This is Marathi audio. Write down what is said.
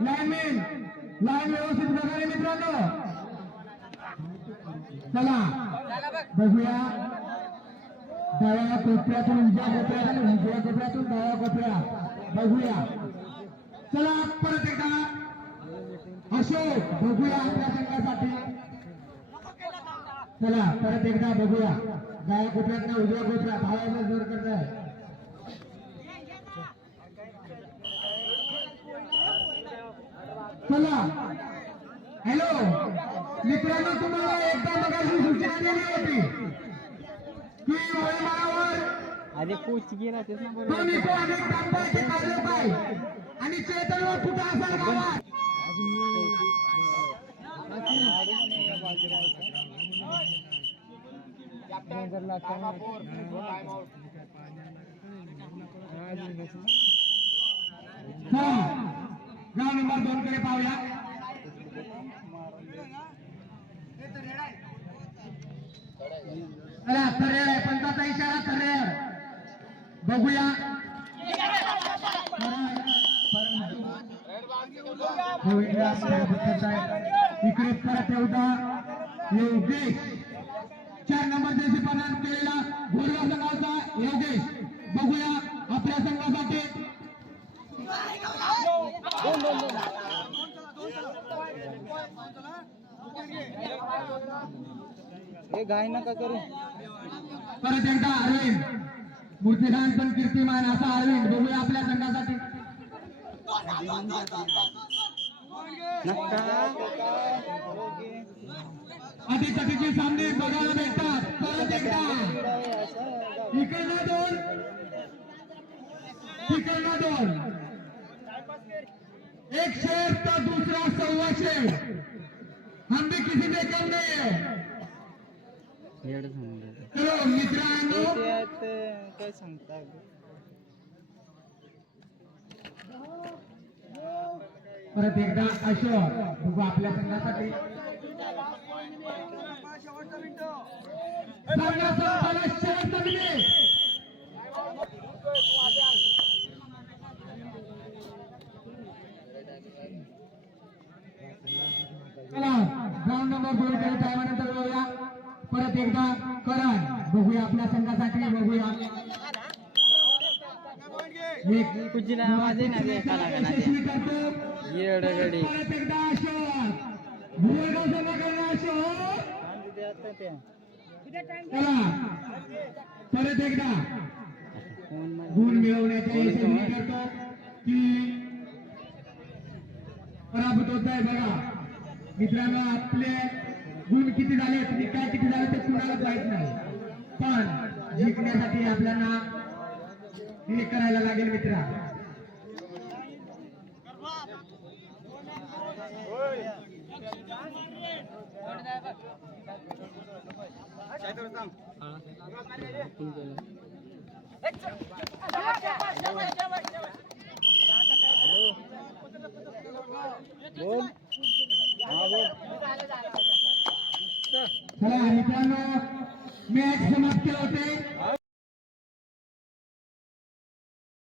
लाईनमॅन लाईन व्यवस्थित प्रकारे मित्रांनो. चला. बघूया. डाव्या कोपऱ्यातून उजव्या कोपऱ्यातून उजव्या कोपऱ्यातून डाव्या कोपऱ्या बघूया. चला परत एकदा. अशोक बघूया आपल्या संघासाठी. चला परत एकदा बघूया. डाव्या कोपऱ्यात उजव्या कोपऱ्यात आवाज जोर करताय. चला हॅलो मित्रांनो तुम्हाला एकदा मगाशी सूचना दिली होती. की वयोमानावर आधी पोच गेला तेच ना तो निको अनेक दाखवाय की काढलं पाय आणि चेतनवर कुठं असाल गावात? नंबर दोन कडे पाहूया. चला थरेड आहे पंचाचा इशारा थरेड बघूया. हो, इकडे परत एकदा योगेश. चार नंबर जैसे प्रदान केलेला गोरगाव संघाचा योगेश बघूया आपल्या संघासाठी हे गाय नका करू. परत एकदा अरविंद. मूर्तिदान पण कीर्तिमान असा अरविंद. बघूया आपल्या संघासाठी. नका अटीतटीचे सामने बघायला भेटतात परत एकदा इकडनं दोन तिकडनं दोन एक शेर तर दुसरा सव्वाशे. हम भी किसी से कम नहीं है चलो मित्रांनो. काय सांगता परत एकदा अशोक बघू आपल्या संघासाठी. संघा संघाला ग्राउंड नंबर दोन कडे टायमानंतर बघूया. परत एकदा करण बघूया आपल्या संघासाठी बघूया. एक कुठला आवाज ना काला काला परत एकदा अशोक. भुवनगाव संघाकडे अशोक. चला. परत एकदा. गुण मिळवण्याच्या यशस्वी करतो. की पराभूत होत आहे बघा. मित्रांनो आपले गुण किती झाले निकाल किती झाले ते कुणालाच माहीत नाही. पण जिंकण्यासाठी आपल्याला हे करायला लागेल मित्रा. बोल हा बोल चला मित्रांनो मॅच समाप्त होते.